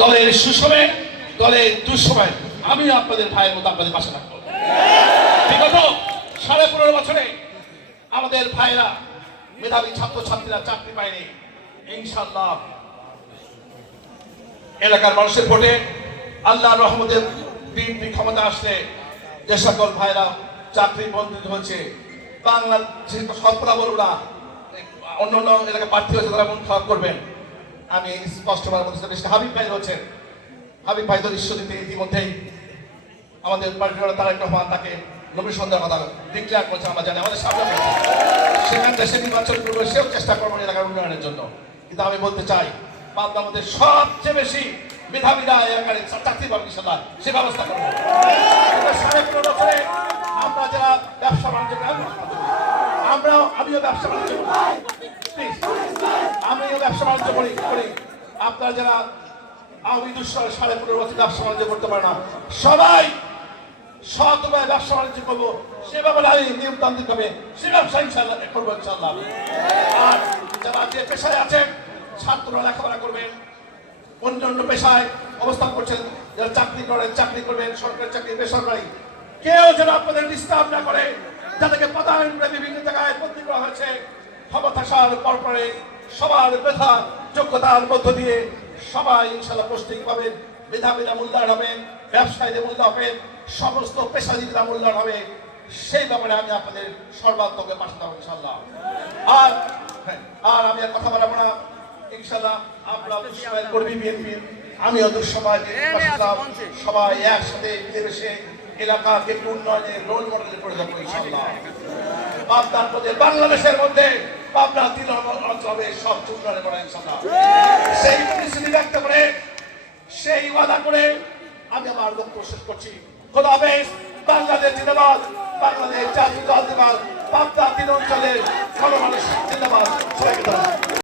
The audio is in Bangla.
দলের সুসময়ে দলের দুঃসময়ে। আমি আপনাদের ভাইয়ের মতো আপনাদের পাশে থাকব। বিগত সাড়ে পনেরো বছরে আমাদের ভাইরা মেধাবী ছাত্রছাত্রীরা চাকরি পায়নি। ইনশাল্লাহ এলাকার মানুষের ভোটে আল্লাহ রহমতের বিএনপি ক্ষমতা আসলে যে সকল ভাইরা চাকরি বঞ্চিত হয়েছে বাংলা যেহেতু সৎপরা বলব না অন্য অন্য এলাকায় প্রার্থী হয়েছে, তারা মন খারাপ করবেন। আমি স্পষ্ট ভাবে বলতে চাই হাবিব ভাই হচ্ছেন হাবিব ভাই তো দিতে ইতিমধ্যেই আমাদের পার্টির তারেক রহমান তাকে নবী সন্ধ্যার কথা ডিক্লেয়ার করছে আমরা জানি। আমাদের সামনে সেখান দেশে নির্বাচন করবে সেও চেষ্টা করব এলাকার উন্নয়নের জন্য। কিন্তু আমি বলতে চাই পাবনার মধ্যে সবচেয়ে বেশি মেধাবীরা এলাকার চাকরি পাবে ইনশাল্লাহ সে ব্যবস্থা করব। আমরা যারা ব্যবসা বাণিজ্য করি, আমরাও আমিও ব্যবসা বাণিজ্য Please, আমিও ব্যবসা বাণিজ্য করি করি। আপনারা যারা আমি দুঃসর সাড়ে পনেরো বছর ব্যবসা বাণিজ্য করতে পারে না সবাই সৎ ব্যবসা বাণিজ্য করব। সেভাবে আমি নিয়মতান্ত্রিক হবে সে ব্যবসা ইনশাল্লাহ করব ইনশাল্লাহ আর যারা যে পেশায় আছেন ছাত্ররা লেখাপড়া করবেন অন্য অন্য পেশায় অবস্থান করছেন যারা চাকরি করেন চাকরি করবেন সরকারি চাকরি বেসরকারি কেউ যেন আপনাদের ডিস্টার্ব না করে যাদেরকে পদায়ন বিভিন্ন জায়গায় বদলি করা হয়েছে। ক্ষমতাসার পরপরে সবার মেধা যোগ্যতার মধ্য দিয়ে সবাই ইনশাল্লাহ পোস্টিং পাবেন মেধাবীরা মূল্যায়ন হবেন ব্যবসায়ীদের মূল্য হবেন সমস্ত পেশাজীবীরা মূল্যায়ন হবে। সেই ব্যাপারে আমি আপনাদের সর্বাত্মকে পাশে থাকব ইনশাল্লাহ আর হ্যাঁ, আর আমি আর কথা বলব না। ইনশাল্লাহ আমরা দুঃসময়ের কর্মী বিএনপি আমিও দুঃসময় সবাই একসাথে মিলেমিশে এলাকাকে একটু উন্নয়নের রোল মডেলে যাব ইনশাল্লাহ পাবনার মধ্যে বাংলাদেশের মধ্যে পাবনা তিন অঞ্চলে সব চুন্ডারে করা ইনশাল্লাহ সেই পরিস্থিতি ব্যক্ত করে, সেই ওয়াদা করে আমি আমার বক্তব্য শেষ করছি। খোদা হাফেজ, বাংলাদেশ জিন্দাবাদ, বাংলাদেশ জাতীয় জিন্দাবাদ পাবনা তিন অঞ্চলের জনমানুষ জিন্দাবাদ। সবাইকে